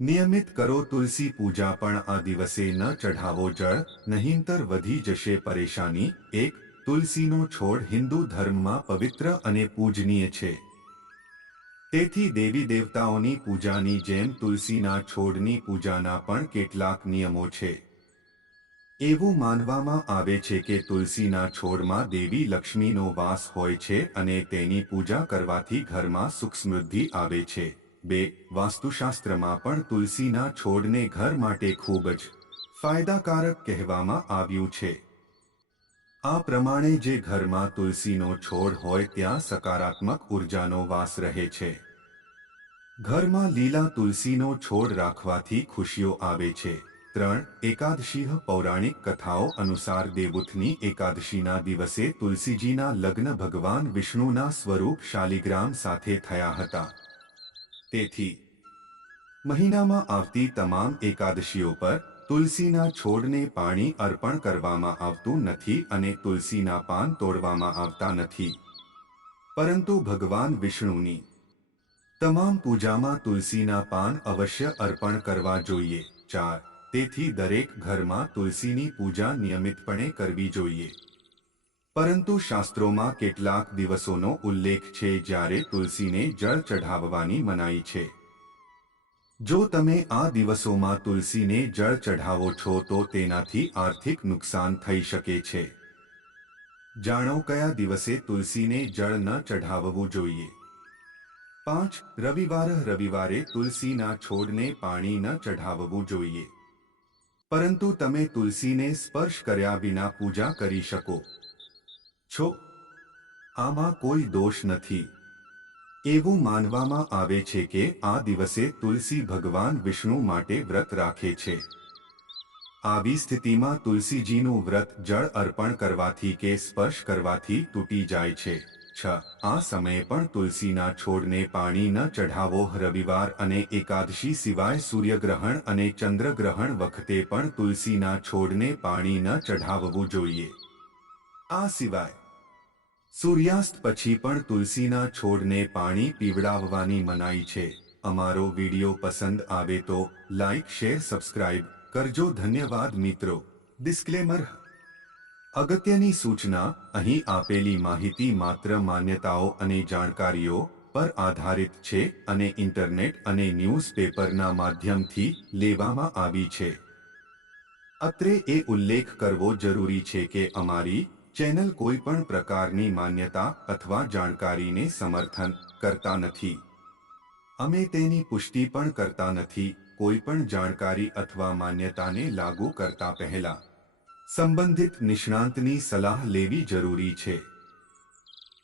નિયમિત કરો તુલસી પૂજા પણ આ દિવસે ન ચઢાવો જળ, નહીંતર વધી જશે પરેશાની. એક, તુલસીનો છોડ હિન્દુ ધર્મમાં પવિત્ર અને પૂજનીય છે. તેથી દેવી દેવતાઓની પૂજાની જેમ તુલસીના છોડની પૂજાના પણ કેટલાક નિયમો છે. એવું માનવામાં આવે છે કે તુલસીના છોડમાં દેવી લક્ષ્મીનો વાસ હોય છે અને તેની પૂજા કરવાથી ઘરમાં સુખ સમૃદ્ધિ આવે છે. બે, વાસ્તુશાસ્ત્રમાં પણ તુલસીના છોડને ઘર માટે ખૂબ જ ફાયદાકારક કહેવામાં આવ્યું છે. આ પ્રમાણે જે ઘરમાં તુલસીનો છોડ હોય ત્યાં સકારાત્મક ઉર્જાનો વાસ રહે છે. ઘરમાં લીલા તુલસીનો છોડ રાખવાથી ખુશીઓ આવે છે. ત્રણ એકાદશી પૌરાણિક કથાઓ અનુસાર દેવુથની એકાદશીના દિવસે તુલસીજીના લગ્ન ભગવાન વિષ્ણુના સ્વરૂપ શાલિગ્રામ સાથે થયા હતા. તેથી મહિનામાં આવતી તમામ એકાદશીઓ પર તુલસીના છોડને પાણી અર્પણ કરવામાં આવતું નથી અને તુલસીના પાન તોડવામાં આવતા નથી. પરંતુ ભગવાન વિષ્ણુની તમામ પૂજામાં તુલસીના પાન અવશ્ય અર્પણ કરવા જોઈએ. ચાર. તેથી દરેક ઘરમાં તુલસીની પૂજા નિયમિતપણે કરવી જોઈએ. પરંતુ શાસ્ત્રોમાં કેટલાક દિવસોનો ઉલ્લેખ છે જ્યારે તુલસીને જળ ચઢાવવાની મનાઈ છે. જો તમે આ દિવસોમાં તુલસીને જળ ચઢાવો છો તો તેનાથી આર્થિક નુકસાન થઈ શકે છે. જાણો કયા દિવસે તુલસીને જળ ન ચઢાવવું જોઈએ? પાંચ. રવિવાર રવિવારે તુલસીના છોડને પાણી ન ચઢાવવું જોઈએ. પરંતુ તમે તુલસીને સ્પર્શ કર્યા વિના પૂજા કરી શકો. છો આમાં કોઈ દોષ નથી? એવું માનવામાં આવે છે કે આ દિવસે તુલસી ભગવાન વિષ્ણુ માટે વ્રત રાખે છે. આવી સ્થિતિમાં તુલસીજીનું વ્રત જળ અર્પણ કરવાથી કે સ્પર્શ કરવાથી તૂટી જાય છે. છ. આ સમયે પણ તુલસીના છોડને પાણી ન ચઢાવો. રવિવાર અને એકાદશી સિવાય સૂર્યગ્રહણ અને ચંદ્રગ્રહણ વખતે પણ તુલસીના છોડને પાણી ન ચઢાવવું જોઈએ. આ સિવાય સૂર્યાસ્ત પછી પણ તુલસીના છોડને પાણી પીવડાવવાની મનાઈ છે. અમારો વીડિયો પસંદ આવે તો લાઇક શેર, સબસ્ક્રાઇબ કરજો. ધન્યવાદ મિત્રો. ડિસ્ક્લેમર. અગત્યની સૂચના, અહીં આપેલી માહિતી માત્ર માન્યતાઓ અને જાણકારીઓ પર આધારિત છે અને ઇન્ટરનેટ અને ન્યૂઝપેપરના માધ્યમથી લેવામાં આવી છે. અત્રે એ ઉલ્લેખ કરવો જરૂરી છે કે અમારી ચેનલ કોઈ પણ પ્રકારની માન્યતા અથવા જાણકારીને સમર્થન કરતા નથી. અમે તેની પુષ્ટિ પણ કરતા નથી કોઈ પણ જાણકારી અથવા માન્યતાને લાગુ કરતા પહેલા. સંબંધિત નિષ્ણાંતની સલાહ લેવી જરૂરી છે.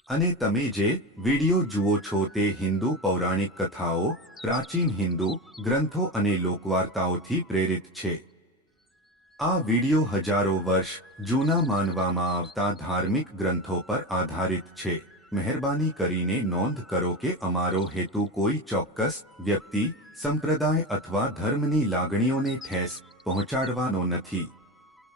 અને તમે જે વિડિયો જુઓ છો તે હિન્દુ પૌરાણિક કથાઓ, પ્રાચીન હિન્દુ ગ્રંથો અને લોકવાર્તાઓથી પ્રેરિત છે. આ વિડિયો હજારો વર્ષ જૂના માનવામાં આવતા ધાર્મિક ગ્રંથો પર આધારિત છે. મહેરબાની કરીને નોંધ કરો કે અમારો હેતુ કોઈ ચોક્કસ વ્યક્તિ, સંપ્રદાય અથવા ધર્મની લાગણીઓને ઠેસ પહોંચાડવાનો નથી.